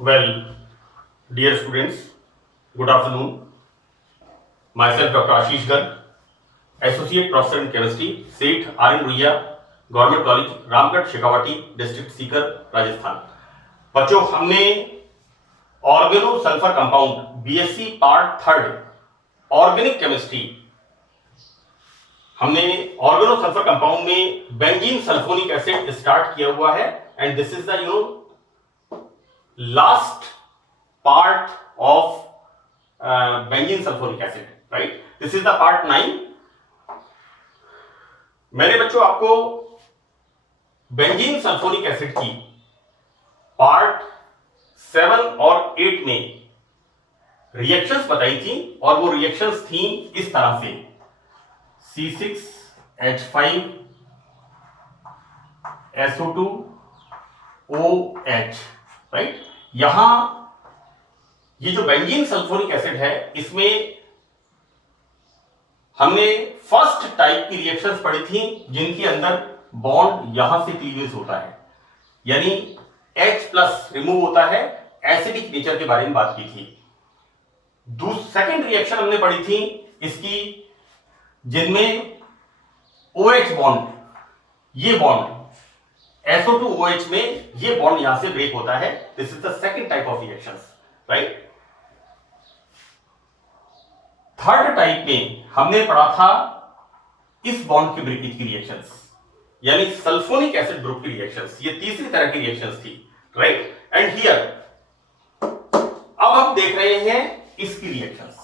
Well, dear students, good afternoon. Myself, Dr. Ashish Garg, Associate Professor in Chemistry, Seth R. N. Ruia, Government College, Ramgarh Shekhawati, district Sikar, Rajasthan. बच्चों, हमने organo sulphur compound BSc part third organic chemistry, हमने organo sulphur compound में benzene sulphonic acid start किया हुआ है and this is the last part of benzene sulfonic acid, right? This is the part 9. मैंने बच्चों आपको बेंजीन सल्फोनिक एसिड की part 7 और 8 में रिएक्शंस बताई थी और वो रिएक्शंस थी इस तरह से C6H5 SO2OH, राइट? यहां ये जो बेंजीन सल्फोनिक एसिड है इसमें हमने फर्स्ट टाइप की रिएक्शंस पढ़ी थी जिनके अंदर बॉन्ड यहां से क्लीवेज होता है, यानी H+ रिमूव होता है, एसिडिक नेचर के बारे में बात की थी। सेकंड रिएक्शन हमने पढ़ी थी इसकी जिनमें OH बॉन्ड, ये बॉन्ड SO2OH में ये बॉन्ड यहां से ब्रेक होता है। This is the second type of reactions, right? Third type में हमने पढ़ा था इस बॉन्ड की ब्रेकेज की रिएक्शंस, यानी सल्फोनिक एसिड ग्रुप की रिएक्शंस। ये तीसरी तरह की रिएक्शंस थी, राइट? एंड हियर अब हम देख रहे हैं इसकी रिएक्शंस।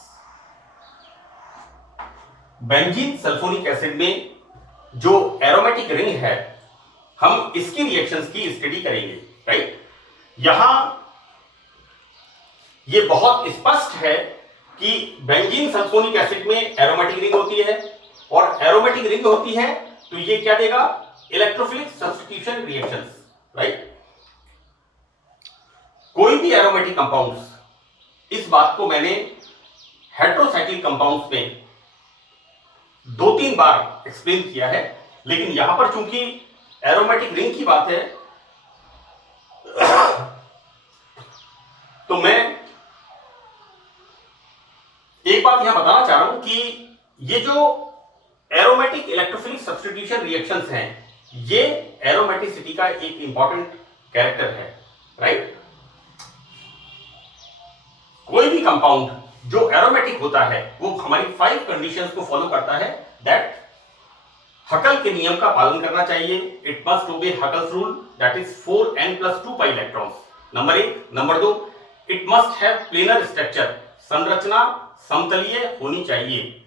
बेंजीन सल्फोनिक एसिड में जो एरोमेटिक रिंग है हम इसकी रिएक्शंस की स्टडी करेंगे, राइट? यहां यह बहुत स्पष्ट है कि बेंजीन सल्फोनिक एसिड में एरोमेटिक रिंग होती है और एरोमेटिक रिंग होती है तो ये क्या देगा? Electrophilic substitution reactions, right? कोई भी एरोमेटिक कंपाउंड्स, इस बात को मैंने हेटेरोसाइक्लिक कंपाउंड्स में 2-3 बार एक्सप्लेन किया है, लेकिन यहां पर चूंकि एरोमेटिक रिंग की बात है तो मैं एक बात यहां बताना चाह रहा हूं कि ये जो एरोमेटिक इलेक्ट्रोफिलिक सब्स्टिट्यूशन रिएक्शंस हैं ये एरोमेटिसिटी का एक इंपॉर्टेंट कैरेक्टर है, राइट? कोई भी कंपाउंड जो एरोमेटिक होता है वो हमारी 5 कंडीशंस को फॉलो करता है। दैट हकल के नियम का पालन करना चाहिए। इट मस्ट ओबे Huckel's rule, that is 4n+2 pi electrons. Number 1। Number 2, it must have planar structure, संरचना समतलीय होनी चाहिए।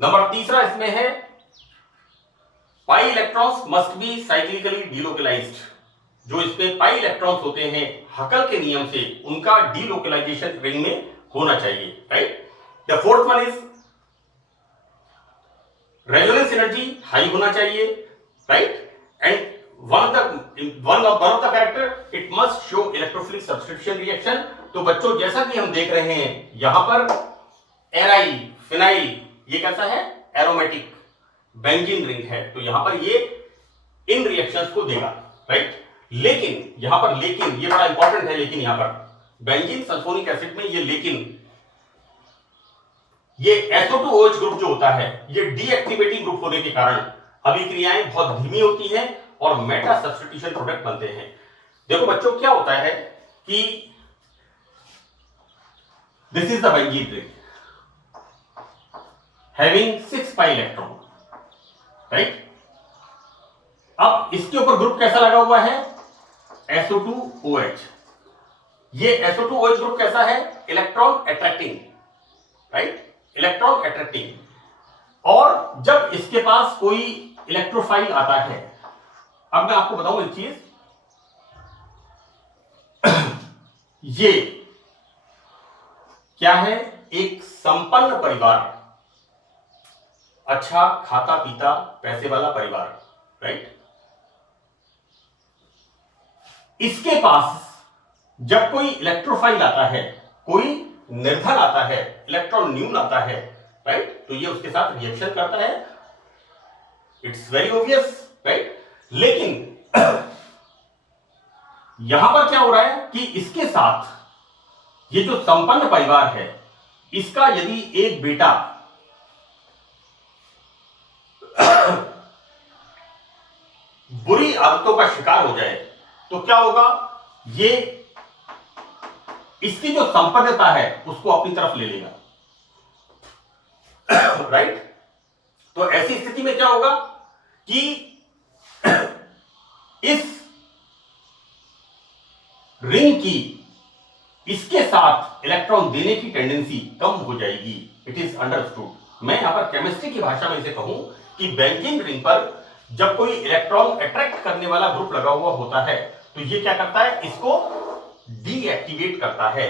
नंबर तीसरा इसमें है pi electrons must be cyclically delocalised. जो इसमें पाई इलेक्ट्रॉन्स होते हैं हकल के नियम से उनका डीलोकलाइजेशन रिंग में होना चाहिए, right? The fourth one is resonance energy high होना चाहिए, right? And one of the character, it must show electrophilic substitution reaction. तो बच्चों जैसा कि हम देख रहे हैं यहां पर एराइल, फिनाइल, ये कैसा है? एरोमेटिक बेंजीन रिंग है, तो यहां पर ये इन रिएक्शंस को देगा, राइट? लेकिन यहां पर लेकिन ये बड़ा इंपॉर्टेंट है, लेकिन यहां पर बेंजीन सल्फोनिक एसिड में ये लेकिन ये SO2OH ग्रुप जो होता है ये डीएक्टिवेटिंग ग्रुप होने के कारण अभिक्रियाएं बहुत धीमी होती हैं और मेटा सब्स्टिट्यूशन प्रोडक्ट बनते हैं। देखो बच्चों क्या होता है कि this is the benzene ring having 6 pi electron, right? अब इसके ऊपर ग्रुप कैसा लगा हुआ है? SO2OH। ये SO2OH ग्रुप कैसा है? Electron attracting, right? Electron attracting. और जब इसके पास कोई इलेक्ट्रोफाइल आता है, अब मैं आपको बताऊं एक चीज, ये क्या है? एक संपन्न परिवार, अच्छा खाता पीता पैसे वाला परिवार, राइट? इसके पास जब कोई इलेक्ट्रोफाइल आता है, कोई निर्धन आता है, इलेक्ट्रॉन न्यून आता है, राइट? तो ये उसके साथ रिएक्शन करता है। It's very obvious, right? लेकिन यहां पर क्या हो रहा है कि इसके साथ ये जो संपन्न परिवार है, इसका यदि एक बेटा बुरी आदतों का शिकार हो जाए तो क्या होगा, ये इसकी जो संपन्नता है उसको अपनी तरफ ले लेगा, राइट। तो ऐसी स्थिति में क्या होगा कि इस रिंग की इसके साथ इलेक्ट्रॉन देने की टेंडेंसी कम हो जाएगी। It is understood. मैं यहां पर केमिस्ट्री की भाषा में इसे कहूं कि बेंजीन रिंग पर जब कोई इलेक्ट्रॉन अट्रैक्ट करने वाला ग्रुप लगा हुआ होता है तो ये क्या करता है, इसको डीएक्टिवेट करता है,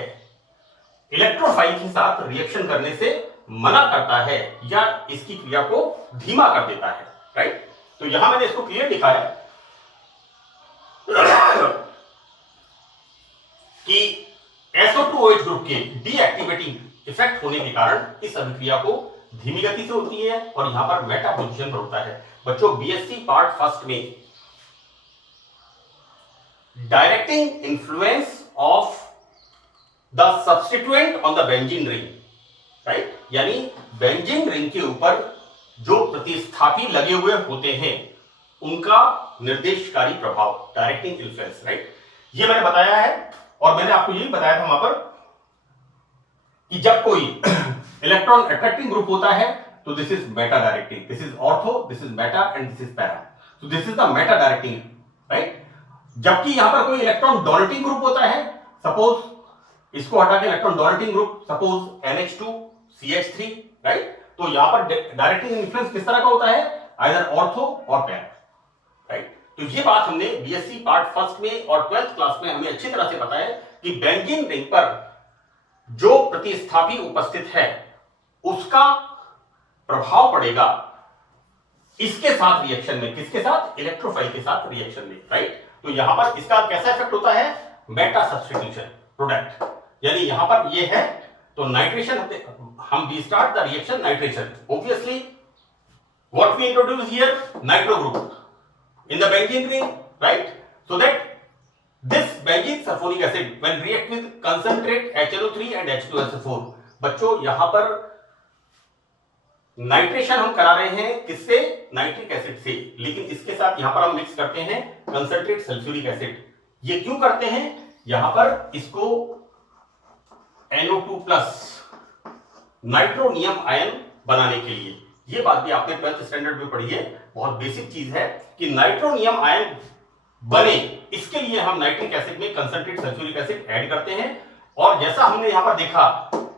इलेक्ट्रोफाइल के साथ रिएक्शन करने से मना करता है या इसकी क्रिया को धीमा कर देता है, राइट। तो यहां मैंने इसको क्लियर लिखा है कि SO2OH ग्रुप के डीएक्टिवेटिंग इफेक्ट होने के कारण इस अभिक्रिया को धीमी गति से होती है और यहां पर मेटा पोजीशन पर होता है। बच्चों बीएससी पार्ट फर्स्ट में directing influence of the substituent on the benzene ring, right, यानी बेंजीन रिंग के ऊपर जो प्रतिस्थापी लगे हुए होते हैं उनका निर्देशकारी प्रभाव, डायरेक्टिंग इन्फ्लुएंस, राइट। ये मैंने बताया है और मैंने आपको यही बताया था वहां पर कि जब कोई इलेक्ट्रॉन अट्रैक्टिंग ग्रुप होता है तो this is meta directing, this is ortho, this is meta and this is para. तो this is the meta directing, right. जबकि यहां पर कोई इलेक्ट्रॉन डोनेटिंग ग्रुप होता है, सपोज इसको हटा के electron donating group, suppose NH2CH3, right. तो यहां पर डायरेक्टिंग इन्फ्लुएंस किस तरह का होता है, आइदर ऑर्थो और पैरा, राइट। तो ये बात हमने बीएससी पार्ट फर्स्ट में और 12th क्लास में हमें अच्छी तरह से पता है कि बेंजीन रिंग पर जो प्रतिस्थापी उपस्थित है उसका प्रभाव पड़ेगा इसके साथ रिएक्शन में, किसके साथ, इलेक्ट्रोफाइल के साथ रिएक्शन में, राइट। तो यहां पर इसका कैसा इफेक्ट होता है, मेटा सब्स्टिट्यूशन प्रोडक्ट, यानी यहां पर ये है तो नाइट्रेशन, हम we start the reaction nitration, obviously what we introduce here, nitro group in the benzene ring, right, so that this benzene sulfonic acid when react with concentrate HNO3 and H2SO4, बच्चों यहां पर nitration हम करा रहे हैं किससे, nitric acid से, लेकिन इसके साथ यहां पर हम मिक्स करते हैं कंसंट्रेट सल्फ्यूरिक एसिड। ये क्यों करते हैं, यहां पर इसको NO2+ नाइट्रोनियम आयन बनाने के लिए। ये बात भी आपने 12th स्टैंडर्ड में पढ़ी है, बहुत बेसिक चीज है कि नाइट्रोनियम आयन बने इसके लिए हम नाइट्रिक एसिड में कंसंट्रेट सल्फ्यूरिक एसिड ऐड करते हैं। और जैसा हमने यहां पर देखा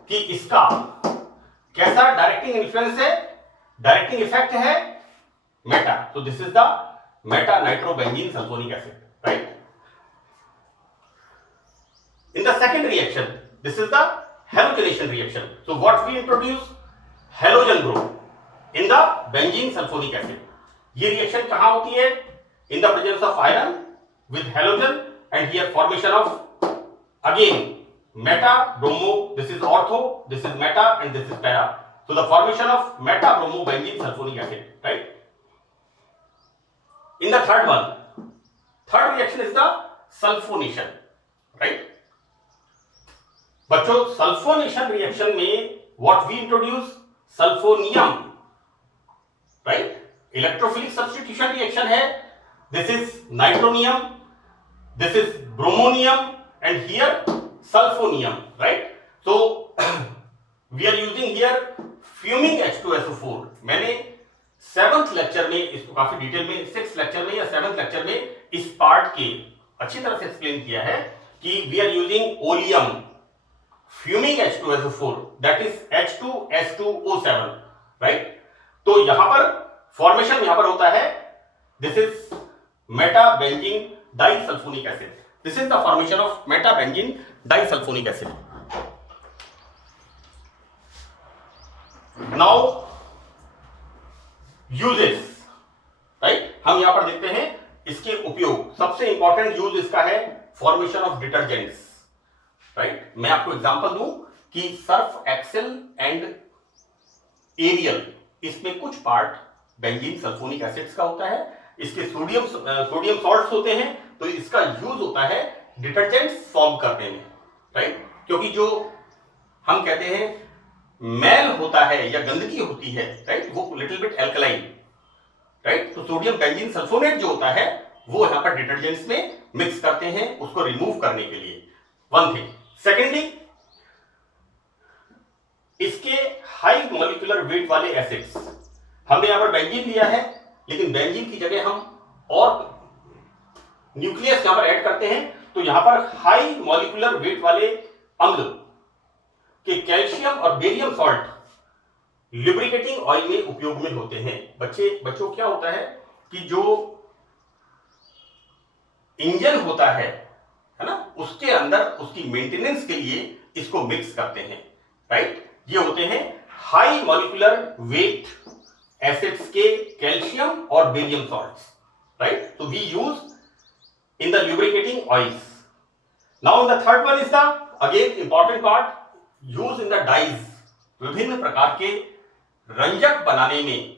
कि इसका कैसा डायरेक्टिंग इन्फ्लुएंस है, डायरेक्टिंग इफेक्ट है मेटा, तो this is the meta nitrobenzene sulfonic acid, right. In the second reaction, this is the halogenation reaction, so what we introduce, halogen group in the benzene sulfonic acid. ये reaction कहां होती है, in the presence of iron with halogen and here formation of again meta bromo, this is ortho, this is meta and this is para, so the formation of meta bromo benzene sulfonic acid, right. In the third one, third reaction is the sulfonation, right. बच्चों sulfonation reaction में what we introduce, sulfonium, right, electrophilic substitution reaction है, this is nitronium, this is bromonium and here sulfonium, right. So we are using here fuming H2SO4। मैंने 7th lecture में इसको काफी detail में, 6th lecture में या 7th lecture में इस पार्ट के अच्छी तरह से एक्सप्लेन किया है कि we are using oleum fuming H2SO4 that is H2S2O7, right. तो यहां पर फॉर्मेशन यहां पर होता है, this is meta benzene disulfonic acid, this is the formation of meta benzene disulfonic acid. Now uses, right, हम यहां पर देखते हैं इसके उपयोग। सबसे इंपॉर्टेंट यूज इसका है फॉर्मेशन ऑफ डिटर्जेंट्स, राइट। मैं आपको एग्जांपल दूं कि सर्फ एक्सेल एंड एरियल, इसमें कुछ पार्ट बेंजीन सल्फोनिक एसिड्स का होता है, इसके सोडियम सॉल्ट्स होते हैं, तो इसका यूज होता है डिटर्जेंट्स फॉर्म करने में, राइट। क्योंकि जो हम कहते हैं मैल होता है या गंदगी होती है, राइट, वो लिटिल बिट एल्कलाइन, राइट, तो सोडियम बेंजीन सल्फोनेट जो होता है वो यहां पर डिटर्जेंट्स में मिक्स करते हैं उसको रिमूव करने के लिए, वन थिंग। सेकेंडली, इसके हाई मॉलिक्यूलर वेट वाले एसिड्स, हमने यहां पर बेंजीन लिया है लेकिन बेंजीन की जगह हम और न्यूक्लियस यहां पर ऐड करते हैं, तो यहां पर हाई मॉलिक्यूलर वेट वाले अम्ल के कैल्शियम और बेरियम सॉल्ट लुब्रिकेटिंग ऑयल में उपयोग में होते हैं। बच्चों क्या होता है कि जो इंजन होता है ना, उसके अंदर उसकी मेंटेनेंस के लिए इसको मिक्स करते हैं, राइट। ये होते हैं हाई मॉलिक्यूलर वेट एसिड्स के कैल्शियम और बेरियम सॉल्ट्स, राइट। तो we use in the lubricating oils. Now the third one is the again important part, use in the dyes. विभिन्न प्रकार के रंजक बनाने में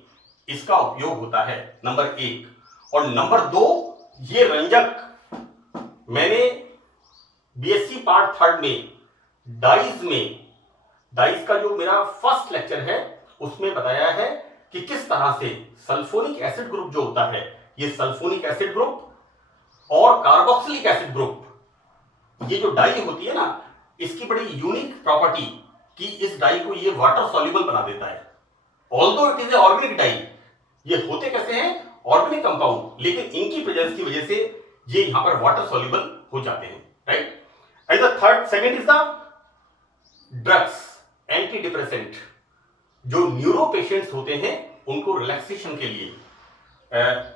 इसका उपयोग होता है, नंबर 1। और नंबर 2, ये रंजक मैंने बीएससी पार्ट 3 में डाइज का जो मेरा फर्स्ट लेक्चर है उसमें बताया है कि किस तरह से सल्फोनिक एसिड ग्रुप जो होता है, ये सल्फोनिक एसिड ग्रुप और कार्बोक्सिलिक एसिड ग्रुप, ये जो डाई होती है ना, इसकी बड़ी यूनिक प्रॉपर्टी कि इस डाई को ये वाटर सॉल्युबल बना देता है। Although it is a organic die, ये होते कैसे हैं, ऑर्गेनिक कंपाउंड, लेकिन इनकी प्रेजेंस की वजह से ये यहां पर वाटर सॉल्युबल हो जाते हैं, right. And the second is the drugs, anti depressant. जो न्यूरो पेशेंट्स होते हैं उनको रिलैक्सेशन के लिए,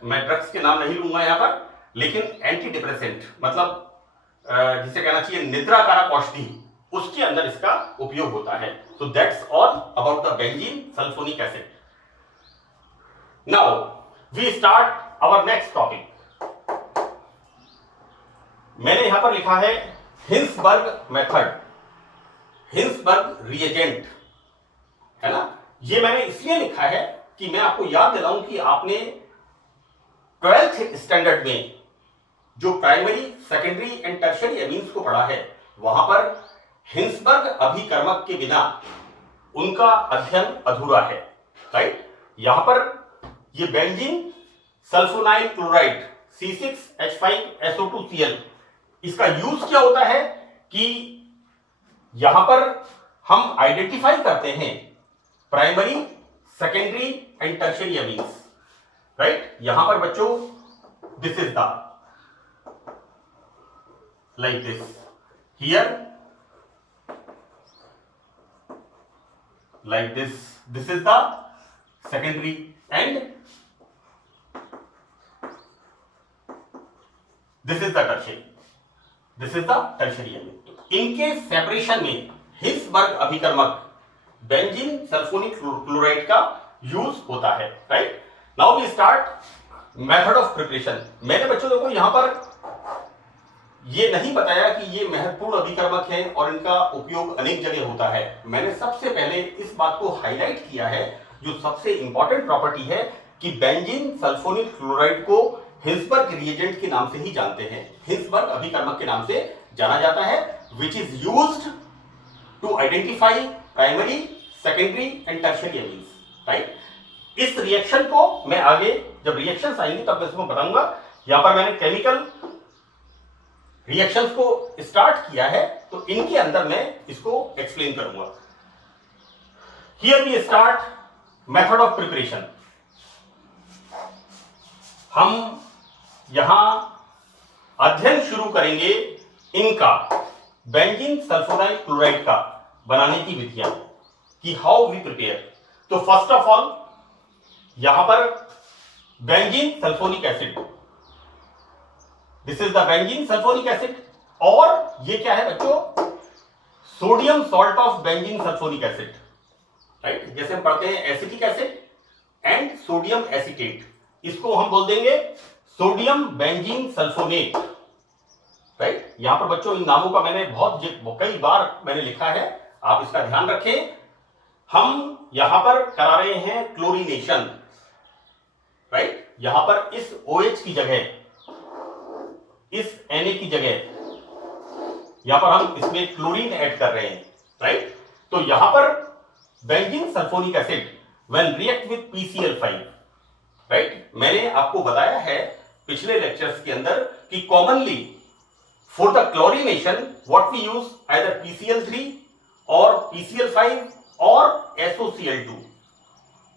मैं ड्रग्स के नाम नहीं लूंगा यहां पर, लेकिन एंटी डिप्रेसेंट मतलब जिसे कहना चाहिए निद्राकारक औषधि, उसके अंदर इसका उपयोग होता है। So that's all about the benzene sulphonic acid. Now we start our next topic. मैंने यहां पर लिखा है हिंसबर्ग मेथड, हिंसबर्ग रिएजेंट, है ना। ये मैंने इसलिए लिखा है कि मैं आपको याद दिलाऊं कि आपने 12th स्टैंडर्ड में जो primary, secondary and tertiary amines को पढ़ा है, वहां पर हिंसबर्ग अभिकर्मक के बिना उनका अध्ययन अधूरा है, राइट। यहां पर ये बेंजीन सल्फोनाइल क्लोराइड C6H5SO2Cl, इसका यूज क्या होता है कि यहां पर हम आइडेंटिफाई करते हैं primary, secondary and tertiary amines, right. यहां पर बच्चों this is the like this, here like this is the secondary and this is the tertiary element। इनके सेपरेशन में हिंसबर्ग अभिकर्मक बेंजीन सल्फोनिक क्लोराइड का यूज होता है, right. Now we start method of preparation. मैंने बच्चों को यहां पर ये नहीं बताया कि ये महत्वपूर्ण अभिकर्मक है और इनका उपयोग अनेक जगह होता है। मैंने सबसे पहले इस बात को हाईलाइट किया है, जो सबसे इंपॉर्टेंट प्रॉपर्टी है, कि बेंजीन सल्फोनिक क्लोराइड को हिंसबर्ग रिएजेंट के नाम से ही जानते हैं, हिंसबर्ग अभिकर्मक के नाम से जाना जाता है, which is used to identify primary, secondary and tertiary amines, right. इस रिएक्शन को मैं आगे जब रिएक्शंस आएंगी तब इसको बताऊंगा। यहां पर मैंने केमिकल रिएक्शंस को स्टार्ट किया है, तो इनके अंदर मैं इसको एक्सप्लेन करूंगा। Here we start method of preparation. हम यहां अध्ययन शुरू करेंगे इनका, बेंजीन सल्फोनाइल क्लोराइड का बनाने की विधियां, कि हाउ वी प्रिपेयर। तो फर्स्ट ऑफ ऑल यहां पर benzene sulphonic acid, this is the benzene sulphonic acid, और ये क्या है बच्चों, sodium salt of benzene sulphonic acid, right. जैसे हम पढ़ते हैं acetic acid and sodium acetate, इसको हम बोल देंगे सोडियम बेंजीन सल्फोनेट, राइट। यहां पर बच्चों इन नामों का मैंने कई बार मैंने लिखा है, आप इसका ध्यान रखें। हम यहां पर करा रहे हैं क्लोरीनेशन, राइट। यहां पर इस OH की जगह, इस Na की जगह यहां पर हम इसमें क्लोरीन ऐड कर रहे हैं, राइट। तो यहां पर benzene sulphonic acid when react with PCl5, right. मैंने आपको बताया है पिछले लेक्चर्स के अंदर कि commonly for the chlorination what we use either PCl3 और PCl5 और SOCl2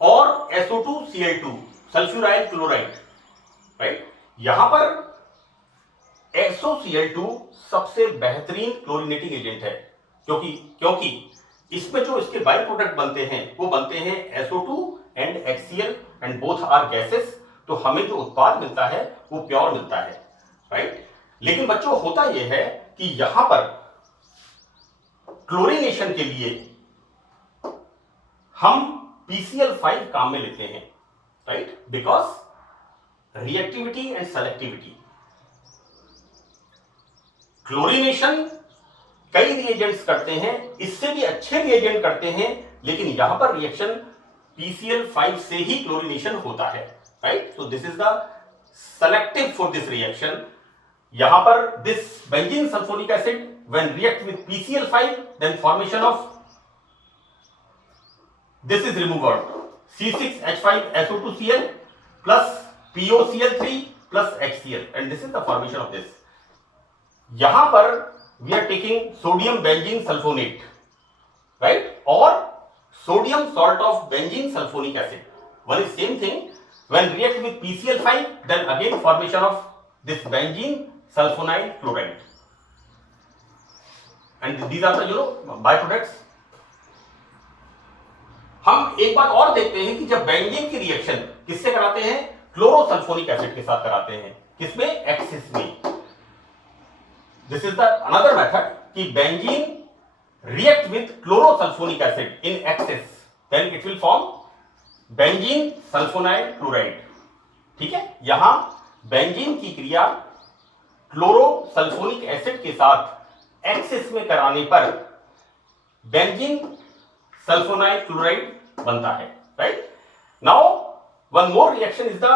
और SO2Cl2 सल्फ्यूराइल क्लोराइड, राइट। यहां पर SOCl2 सबसे बेहतरीन क्लोरीनेटिंग एजेंट है, क्योंकि इसमें जो इसके बाई प्रोडक्ट बनते हैं वो बनते हैं SO2 and HCl and both are gases. तो हमें जो उत्पाद मिलता है वो प्योर मिलता है, राइट। लेकिन बच्चों होता यह है कि यहां पर क्लोरीनेशन के लिए हम PCl5 काम में लेते हैं, right, because reactivity and selectivity. Chlorination कई रिएजेंट्स करते हैं, इससे भी अच्छे रिएजेंट करते हैं, लेकिन यहां पर रिएक्शन PCl5 से ही क्लोरीनेशन होता है, right. So this is the selective for this reaction. यहां पर this benzene sulphonic acid when react with PCl5 then formation of this is removed C6H5SO2Cl plus POCl3 plus HCl and this is the formation of this. यहां पर we are taking sodium benzene sulfonate, right, or sodium salt of benzene sulfonic acid. One is same thing. When react with PCl5 then again formation of this benzene sulfonyl chloride and these are the byproducts. हम एक बात और देखते हैं कि जब benzene की reaction किससे कराते हैं, क्लोरोसल्फोनिक एसिड के साथ कराते हैं, किसमें, एक्सिस में। This is the another method कि benzene react with chlorosulfonic acid in excess then it will form benzene sulfonyl chloride, ठीक है। यहां बेंजीन की क्रिया क्लोरोसल्फोनिक एसिड के साथ एक्सिस में कराने पर बेंजीन सल्फोनाइल क्लोराइड बनता है, right. Now one more reaction is the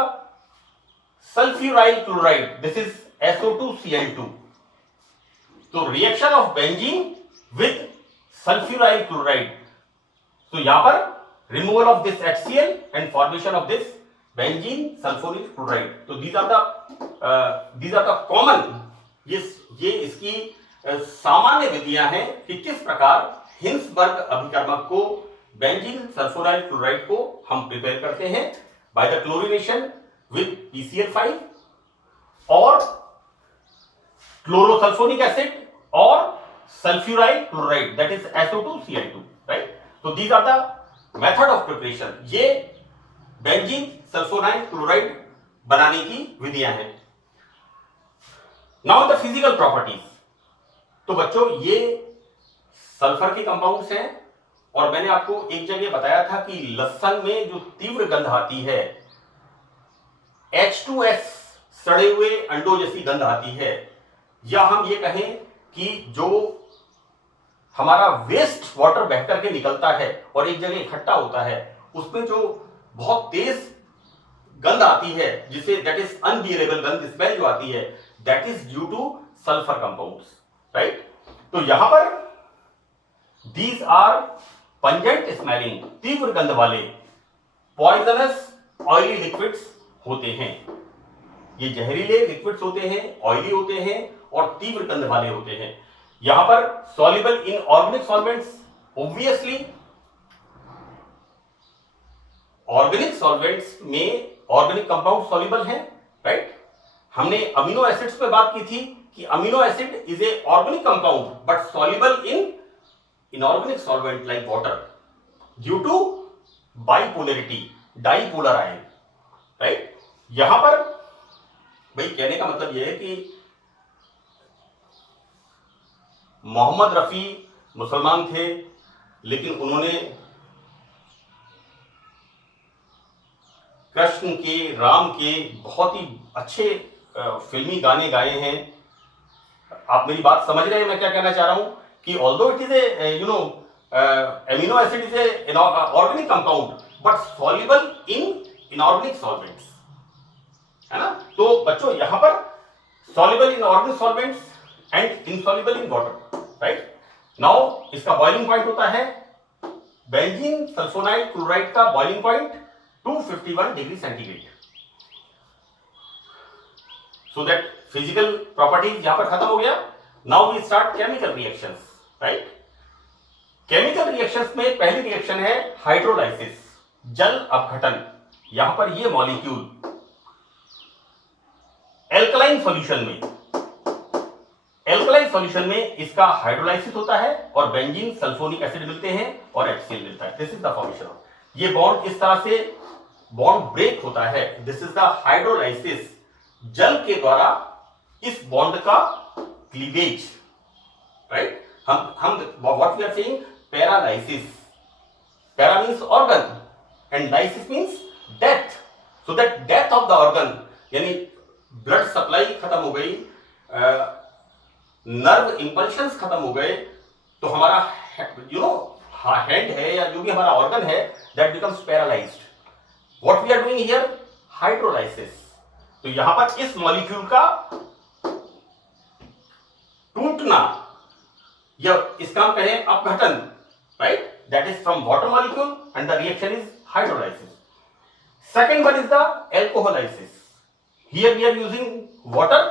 sulphuryl chloride, this is SO2Cl2। तो reaction of benzene with sulphuryl chloride, तो यहां पर removal of this HCl and formation of this benzene sulphonyl chloride. तो these are the common, ये इसकी सामान्य विधियां हैं कि किस प्रकार हिंसबर्ग अभिकर्मक को बेंजीन सल्फोनाइल क्लोराइड को हम प्रिपेयर करते हैं by the chlorination with PCl5 और क्लोरोसल्फोनिक एसिड और sulfuryl chloride that is SO2Cl2, right. तो these are the method of preparation. ये बेंजीन सल्फोनाइल क्लोराइड बनाने की विधियां हैं। Now the physical properties. तो बच्चों ये सल्फर के कंपाउंड्स हैं और मैंने आपको एक जगह बताया था कि लहसुन में जो तीव्र गंध आती है, H2S सड़े हुए अंडों जैसी गंध आती है, या हम ये कहें कि जो हमारा वेस्ट वाटर बह करके निकलता है और एक जगह इकट्ठा होता है, उसमें जो बहुत तेज गंध आती है, जिसे दैट इज अनबियरेबल गंध, स्मेल जो आती है, that is due two sulphur compounds, right. तो यहां पर These are pungent smelling, तीव्र गंध वाले poisonous oily liquids होते हैं। ये जहरीले लिक्विड्स होते हैं, ऑयली होते हैं और तीव्र गंध वाले होते हैं। यहां पर soluble in organic solvents, obviously organic solvents में ऑर्गेनिक कंपाउंड सॉल्युबल हैं, राइट। हमने अमीनो एसिड्स पे बात की थी कि amino acid is a organic compound but soluble in inorganic solvent like water due to bipolarity, dipolar ion, right। यहां पर भाई कहने का मतलब यह है कि मोहम्मद रफी मुसलमान थे, लेकिन उन्होंने कृष्ण के, राम के बहुत ही अच्छे फिल्मी गाने गाए हैं। आप मेरी बात समझ रहे हैं मैं क्या कहना चाह रहा हूं कि although it is a amino acid is a organic compound but soluble in inorganic solvents, है ना। तो बच्चों यहां पर soluble in organic solvents and insoluble in water, right. Now इसका बॉइलिंग पॉइंट होता है, बेंजीन सल्फोनाइल क्लोराइड का boiling point 251 degree centigrade. So that physical properties यहां पर खत्म हो गया। Now we start chemical reactions, right. Chemical reactions में पहली रिएक्शन है हाइड्रोलाइसिस, जल अपघटन। यहां पर ये मॉलिक्यूल एल्कलाइन सॉल्यूशन में इसका हाइड्रोलाइसिस होता है और बेंजीन सल्फोनिक एसिड मिलते हैं और HCl मिलता है। This is the formation of, ये बॉन्ड इस तरह से बॉन्ड ब्रेक होता है। दिस इज द हाइड्रोलाइसिस, जल के द्वारा इस बॉन्ड का क्लीवेज, राइट। हम what we are saying, paralysis. Para means organ and lysis means death. So that death of the organ, यानी ब्लड सप्लाई खत्म हो गई, नर्व इंपल्शंस खत्म हो गए, तो हमारा हैंड है या जो भी हमारा ऑर्गन है, that becomes paralysed. What we are doing here, hydrolysis. तो यहां पर इस मॉलिक्यूल का टूटना या इसका हम कहें अपघटन, right, that is from water molecule and the reaction is hydrolysis. Second one is the alcoholysis. Here we are using water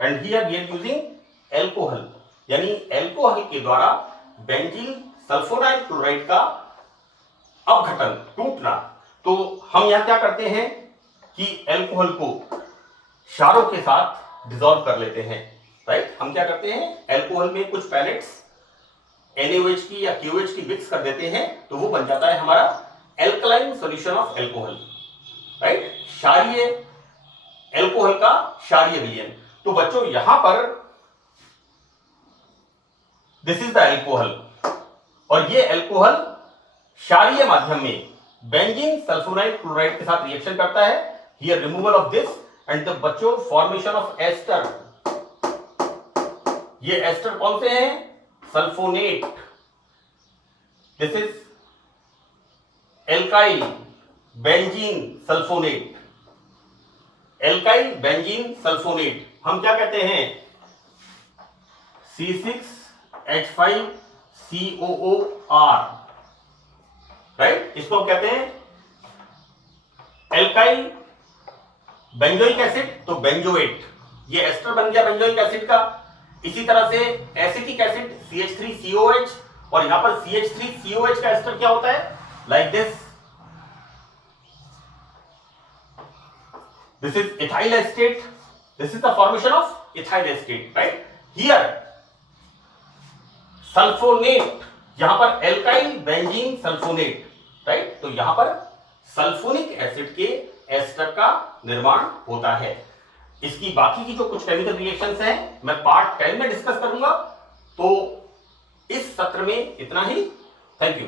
and here we are using alcohol, यानी एल्कोहल के द्वारा बेंजीन सल्फोनाइल क्लोराइड का अपघटन, टूटना। तो हम यहां क्या करते हैं कि एल्कोहल को क्षारों के साथ डिसॉल्व कर लेते हैं, राइट। हम क्या करते हैं, एल्कोहल में कुछ पैलेट्स NaOH की या KOH की मिक्स कर देते हैं, तो वो बन जाता है हमारा alkaline solution of alcohol, right. क्षारीय एल्कोहल का क्षारीय विलयन। तो बच्चों यहां पर दिस इज द एल्कोहल, और ये एल्कोहल क्षारीय माध्यम में बेंजीन सल्फोनाइल क्लोराइड के साथ रिएक्शन करता है। Here removal of this and the बच्चों फॉर्मेशन ऑफ एस्टर। ये एस्टर कौन से हैं, sulfonate. This is alkyl benzene sulfonate, alkyl benzene sulfonate. हम क्या कहते हैं, C6H5COOR, राइट। इसको कहते हैं एल्काइल बेंजोइक एसिड, तो बेंजोएट, ये एस्टर बन गया बेंजोइक एसिड का। इसी तरह से एसिटिक एसिड CH3COH, और यहां पर CH3COH का एस्टर क्या होता है, like this. This is ethyl acetate. This is the formation of ethyl acetate, right? Here, sulfonate, यहां पर alkyl benzene sulfonate, right? तो यहां पर सल्फोनिक एसिड के एस्टर का निर्माण होता है। इसकी बाकी की जो कुछ केमिकल रिएक्शंस हैं मैं पार्ट 10 में डिस्कस करूंगा। तो इस सत्र में इतना ही। Thank you.